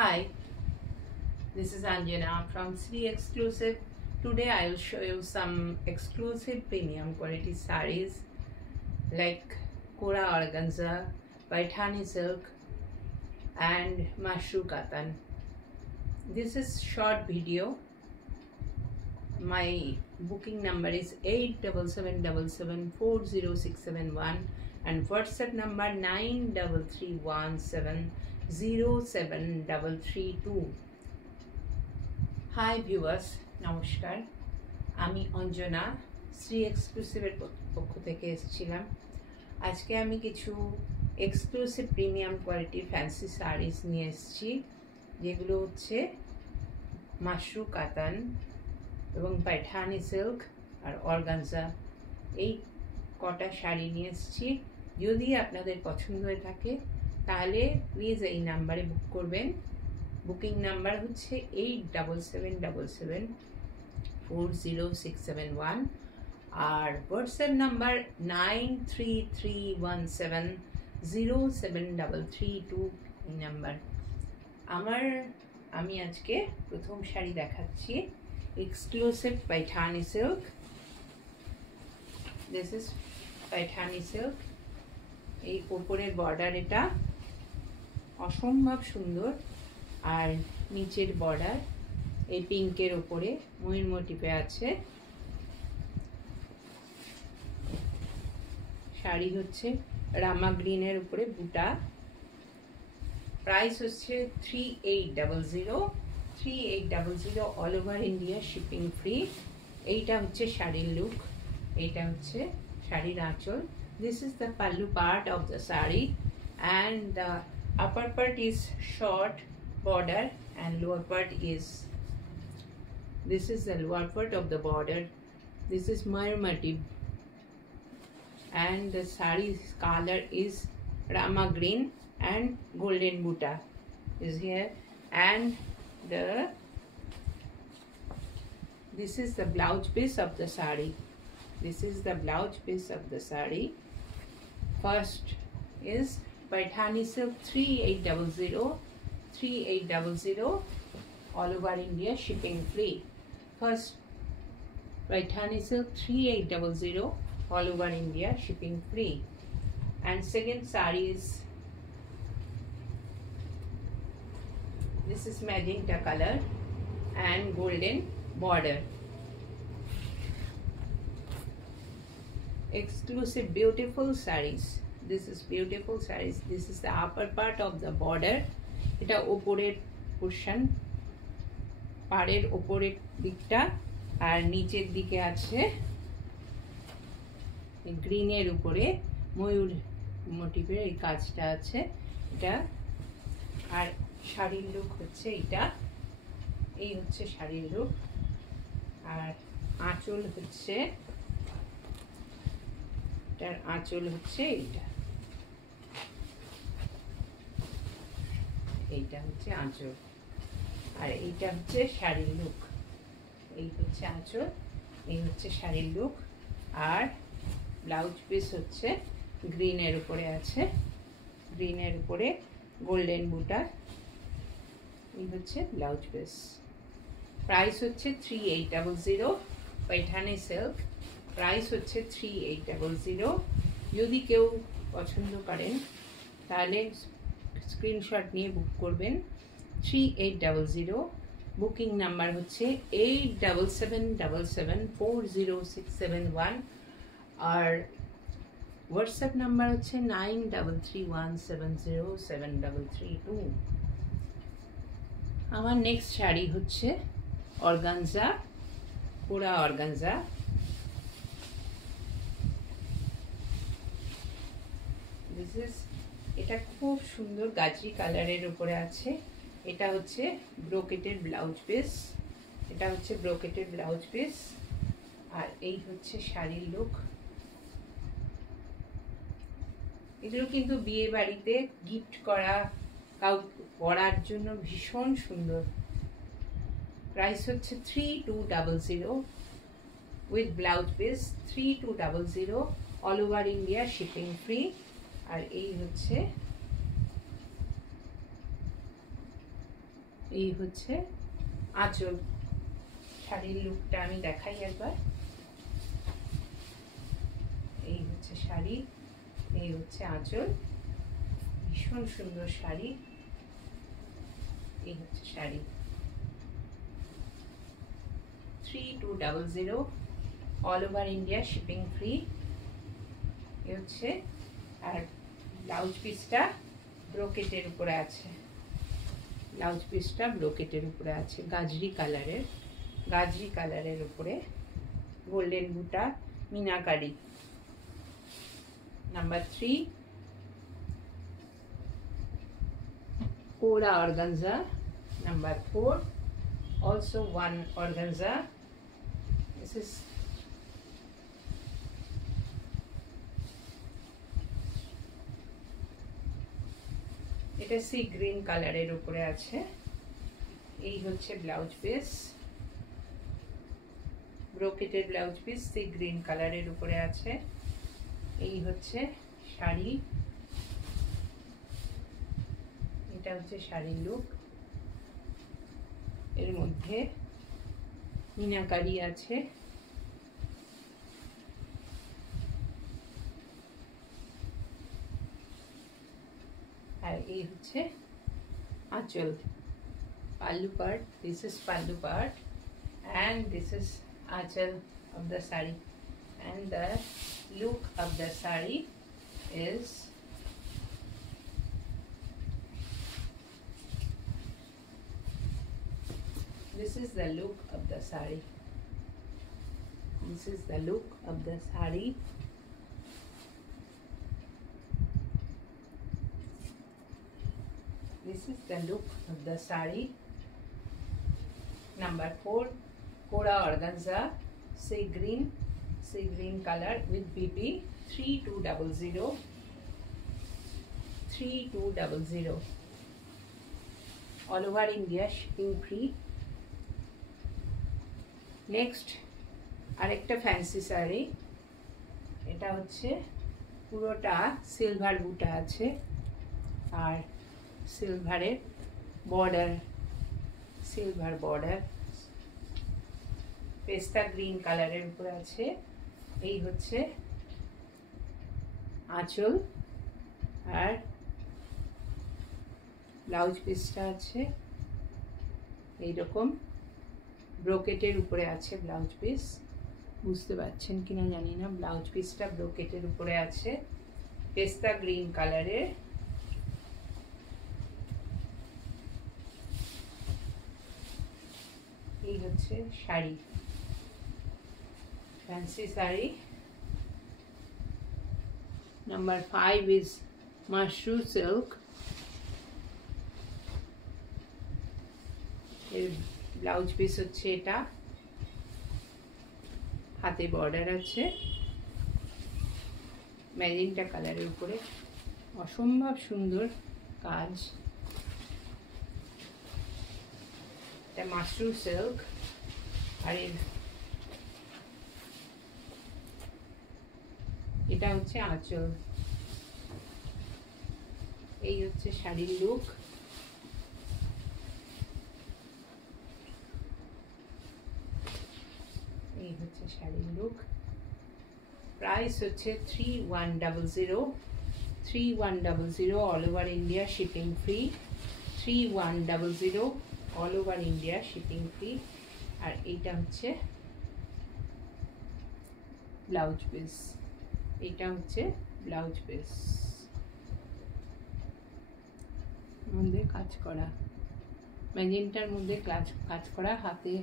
Hi, this is Anjana from Sri Exclusive. Today I will show you some exclusive premium quality sarees like Kora Organza, Paithani Silk and Mashru Katan. This is short video. My booking number is 8777740671 and WhatsApp number 9331707332. Hi viewers, নমস্কার। আমি অঞ্জনা শ্রী এক্সক্লুসিভের পক্ষ থেকে এসেছিলাম। আজকে আমি কিছু exclusive premium কোয়ালিটির fancy saris নিয়ে এসেছি, যেগুলো হচ্ছে মাশরু কাতান এবং পাইঠানি সিল্ক আর অর্গানজা। এই কটা শাড়ি নিয়ে এসেছি। যদি আপনাদের পছন্দ হয়ে থাকে তাহলে প্লিজ এই নাম্বারে বুক করবেন। বুকিং নাম্বার হচ্ছে 8777400671 আর হোয়াটসঅ্যাপ নাম্বার 9331707332 এই নাম্বার। আমি আজকে প্রথম শাড়ি দেখাচ্ছি exclusive Paithani silk. This is Paithani silk. এই উপরের বর্ডার এটা অসম্ভব সুন্দর, আর নিচের বর্ডার এই পিঙ্কের উপরে ময়ূর মোটিভে আছে। শাড়ি হচ্ছে রামা গ্রিনের উপরে বুটা। প্রাইস হচ্ছে 3800 all over India shipping free. এইটা হচ্ছে শাড়ির লুক, এইটা হচ্ছে শাড়ির আঁচল। This is the pallu part of the sari and the upper part is short border and lower part is, this is the lower part of the border. This is mayur motif and the saree's color is rama green and golden buta is here, and this is the blouse piece of the saree. This is the blouse piece of the saree. First is Paithani Silk 3800 all over India shipping free. First Paithani Silk 3800 all over India shipping free. And second saree is, this is magenta color and golden border. Exclusive beautiful sarees. This is beautiful sarees. This is the upper part of the border. এটা উপরের portion, পাড়ের উপরের দিকটা, আর নিচের দিকে আছে গ্রিনের উপরে ময়ূর মোটিভের এই কাজটা আছে এটা। আর শাড়ির লুক হচ্ছে এটা, এই হচ্ছে শাড়ির লুক। আর আঁচল হচ্ছে, এটার আঁচল হচ্ছে এইটা, এইটা হচ্ছে আঁচল। আর এইটা হচ্ছে শাড়ির লুক। এই হচ্ছে আঁচল, এই হচ্ছে শাড়ির লুক। আর ব্লাউজ পিস হচ্ছে গ্রিনের উপরে আছে, গ্রিনের উপরে গোল্ডেন বুটা। এই হচ্ছে ব্লাউজ পিস। প্রাইস হচ্ছে 3800 পাইঠানি সিল্ক। প্রাইস হচ্ছে 3800। যদি কেউ পছন্দ করেন তাহলে স্ক্রিনশট নিয়ে বুক করবেন। 3800। বুকিং নাম্বার হচ্ছে 8777400671 আর হোয়াটসঅ্যাপ নাম্বার হচ্ছে 9331707332। আমার নেক্সট শাড়ি হচ্ছে অর্গানজা, কোরা অর্গানজা। দিস ইজ, এটা খুব সুন্দর গাজরি কালারের উপরে আছে। এটা হচ্ছে ব্রোকেটের ব্লাউজ পিস, এটা হচ্ছে ব্রোকেটের ব্লাউজ পিস। আর এই হচ্ছে শাড়ির লুক। এগুলো কিন্তু বিয়ে বাড়িতে গিফট করা, কাউ পরার জন্য ভীষণ সুন্দর। প্রাইস হচ্ছে 3200 with blouse piece. 3200 all over India shipping free. আর এই হচ্ছে এই হচ্ছে আঁচল। শাড়ির লুকটা আমি দেখাই একবার। এই হচ্ছে শাড়ি, এই হচ্ছে আঁচল, ভীষণ সুন্দর শাড়ি। এই হচ্ছে sari 3200, all over India shipping free. এ হচ্ছে, আর ব্লাউজ পিসটা ব্রোকেটের উপরে আছে, ব্লাউজ পিসটা ব্রোকেটের উপরে আছে, গাজরি কালারের উপরে গোল্ডেন বুটা মিনাকারি। নাম্বার 3 কোরা organza. Number 4 also one organza. This is এটা সি গ্রিন কালারের উপরে আছে। এই হচ্ছে ব্লাউজ পিস, ব্রোকেটের ব্লাউজ পিস, সি গ্রিন কালারের উপরে আছে। এই হচ্ছে শাড়ি, এটা হচ্ছে শাড়ির লুক। এর মধ্যে মিনাকারি আছে। আর এই হচ্ছে আঁচল, pallu part. This is pallu part and this is আঁচল of the saree, and the look of the saree is this is the look of the saree. This is the look of the saree. This is the look of the saree. Number 4 Kora organza, sea green color with BP 3200, 3200, all over India shipping free. Next আরেকটা fancy sari. এটা হচ্ছে পুরোটা silver বুটা আছে আর সিলভারের border, silver border, পেস্তা green কালারের উপরে আছে। এই হচ্ছে আঁচল আর ব্লাউজ পিসটা আছে এইরকম ব্রোকেটের উপরে আছে। ব্লাউজ পিস বুঝতে পারছেন কিনা জানি না, ব্লাউজ পিসটা ব্রোকেটের উপরে আছে, পেস্তা গ্রিন কালারের। এই হচ্ছে sari, fancy sari. Number 5 is mushroom silk. এর ব্লাউজ পিস হচ্ছে এটা, হাতে বর্ডার আছে, ম্যাজেন্টা কালারের উপরে, অসম্ভব সুন্দর কাজ। এটা মাশরুম সিল্ক। আর এটা হচ্ছে আঁচল। এই হচ্ছে শাড়ির লুক। এই হচ্ছে শাড়ির লুক। প্রাইস হচ্ছে 3100, 3100, all over India shipping free, 3100, all over India shipping free. আর এইটা হচ্ছে ব্লাউজ পিস, এটা হচ্ছে ব্লাউজ পিস, মধ্যে কাজ করা, ম্যাজেন্টার মধ্যে কাজ করা, হাতে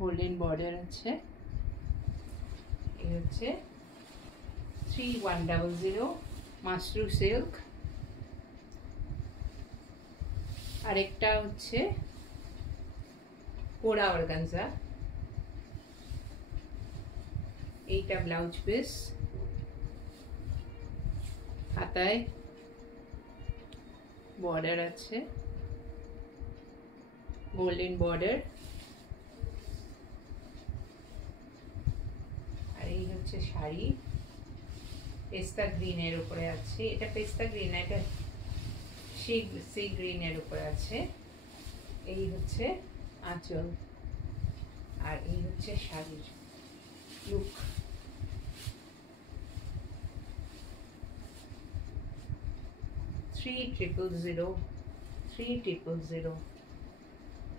গোল্ডেন বর্ডার আছে। এই হচ্ছে 3100 মাশরুম সিল্ক। আরেকটা হচ্ছে কোরা অর্গানজা। এইটা ব্লাউজ পিস, হাতায় বর্ডার আছে, গোল্ডেন বর্ডার। আর এই হচ্ছে শাড়ি, পেস্তা গ্রিনের উপরে আছে। এটা পেস্তা গ্রিন, এটা সি গ্রিনের উপরে আছে। এই হচ্ছে আঁচল আর এই হচ্ছে শাড়ির look. Three triple zero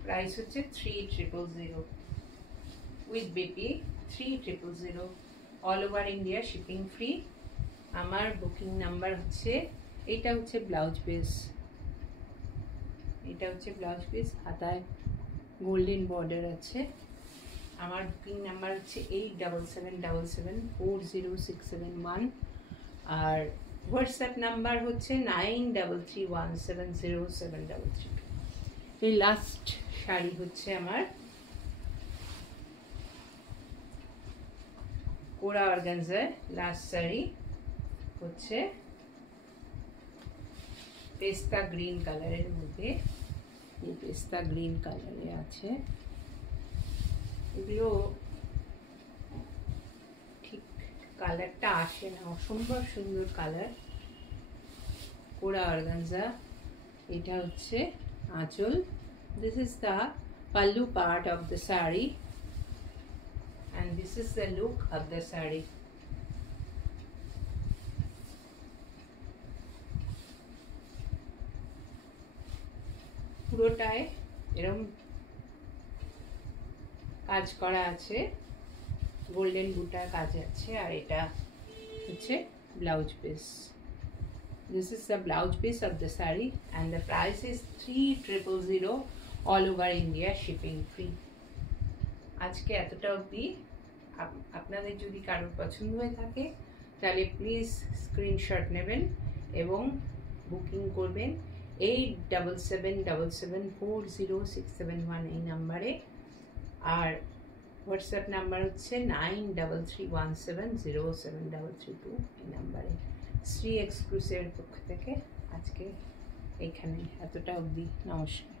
price হচ্ছে 3,000 with BP 3,000 all over India shipping free. আমার বুকিং নাম্বার হচ্ছে, এটা হচ্ছে ব্লাউজ পিস, এটা হচ্ছে ব্লাউজ পিস, হাতায় গোল্ডেন বর্ডার আছে। আমার বুকিং নাম্বার হচ্ছে 8777740671 আর হোয়াটসঅ্যাপ নাম্বার হচ্ছে 9331707332। এই লাস্ট শাড়ি হচ্ছে আমার কোরা অর্গানজার লাস্ট শাড়ি হচ্ছে পেস্তা গ্রিন কালারের মধ্যে, এই পেস্তা গ্রিন কালারে আছে। এগুলো ঠিক কালারটা আসে না, অসম্ভব সুন্দর কালার। কোরা অর্গানজা, এটা হচ্ছে আঁচল। This is the pallu part of the saree and this is the look of the saree. পুরোটায় এরকম কাজ করা আছে, গোল্ডেন বুটার কাজ আছে। আর এটা হচ্ছে blouse piece. This is the blouse piece of the saree and the price is 3,000 all over India shipping free. আজকে এতটা অবধি। আপনাদের যদি কারোর পছন্দ হয়ে থাকে তাহলে প্লিজ স্ক্রিনশট নেবেন এবং বুকিং করবেন 8777740671 এই নাম্বারে। আর হোয়াটসঅ্যাপ নাম্বার হচ্ছে 9331707332 এই নাম্বারে। শ্রী এক্সক্লুসিভের পক্ষ থেকে আজকে এইখানে এতটা অবধি। নমস্কার।